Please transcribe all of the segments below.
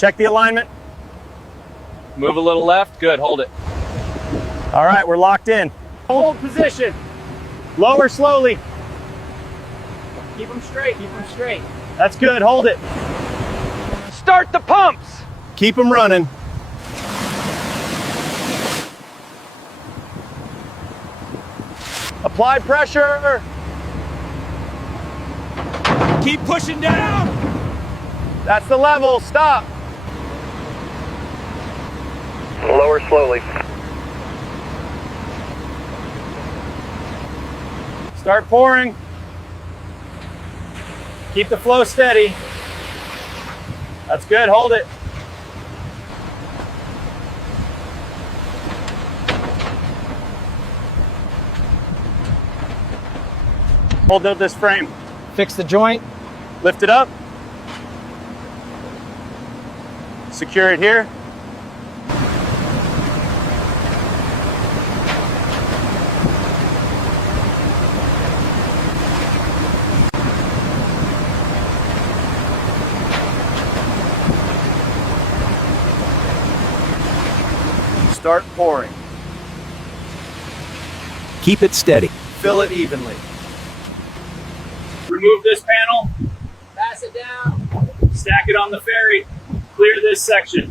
Check the alignment. Move a little left. Good, hold it. All right, we're locked in. Hold position. Lower slowly. Keep them straight, keep them straight. That's good, hold it. Start the pumps. Keep them running. Apply pressure. Keep pushing down. That's the level, stop. Lower slowly. Start pouring. Keep the flow steady. That's good, hold it. Hold up this frame. Fix the joint. Lift it up. Secure it here. Start pouring. Keep it steady. Fill it evenly. Remove this panel. Pass it down. Stack it on the ferry. Clear this section.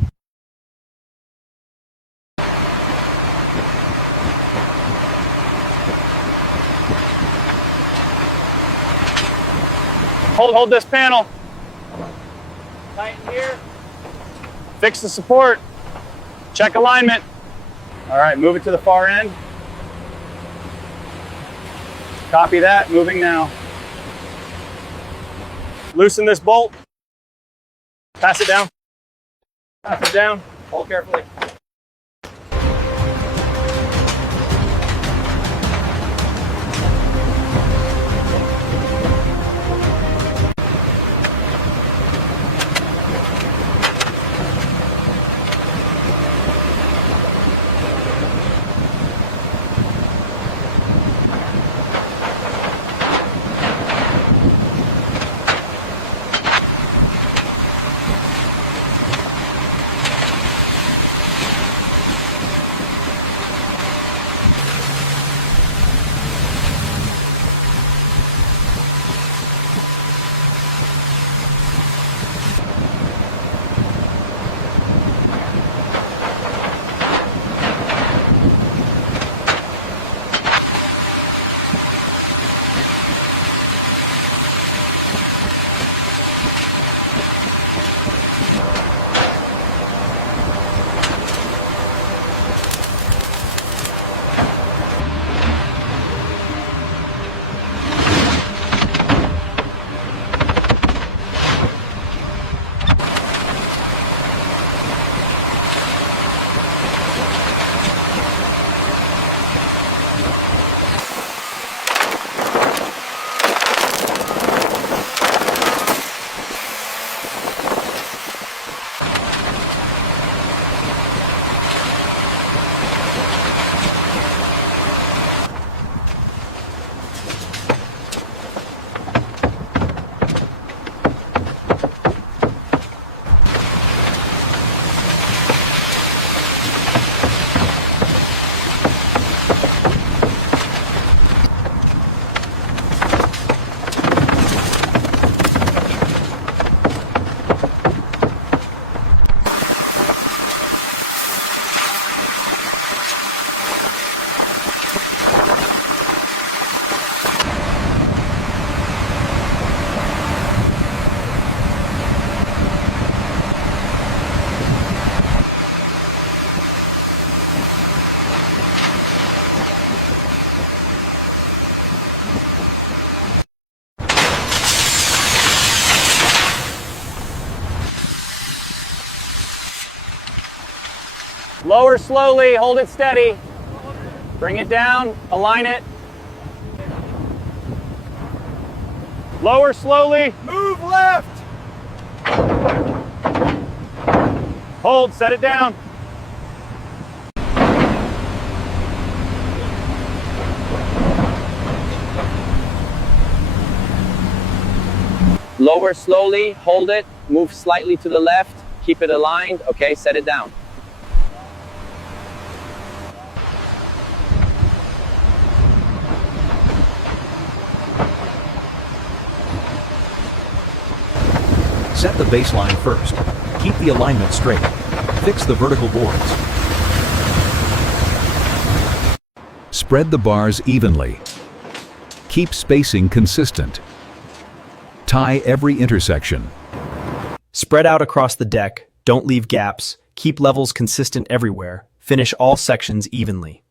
Hold this panel. Tighten here. Fix the support. Check alignment. All right, move it to the far end. Copy that, moving now. Loosen this bolt. Pass it down. Pass it down. Hold carefully. Lower slowly, hold it steady. Bring it down, align it. Lower slowly. Move left. Hold, set it down. Lower slowly, hold it, move slightly to the left. Keep it aligned. Okay, set it down. Set the baseline first. Keep the alignment straight. Fix the vertical boards. Spread the bars evenly. Keep spacing consistent. Tie every intersection. Spread out across the deck, don't leave gaps, keep levels consistent everywhere, finish all sections evenly.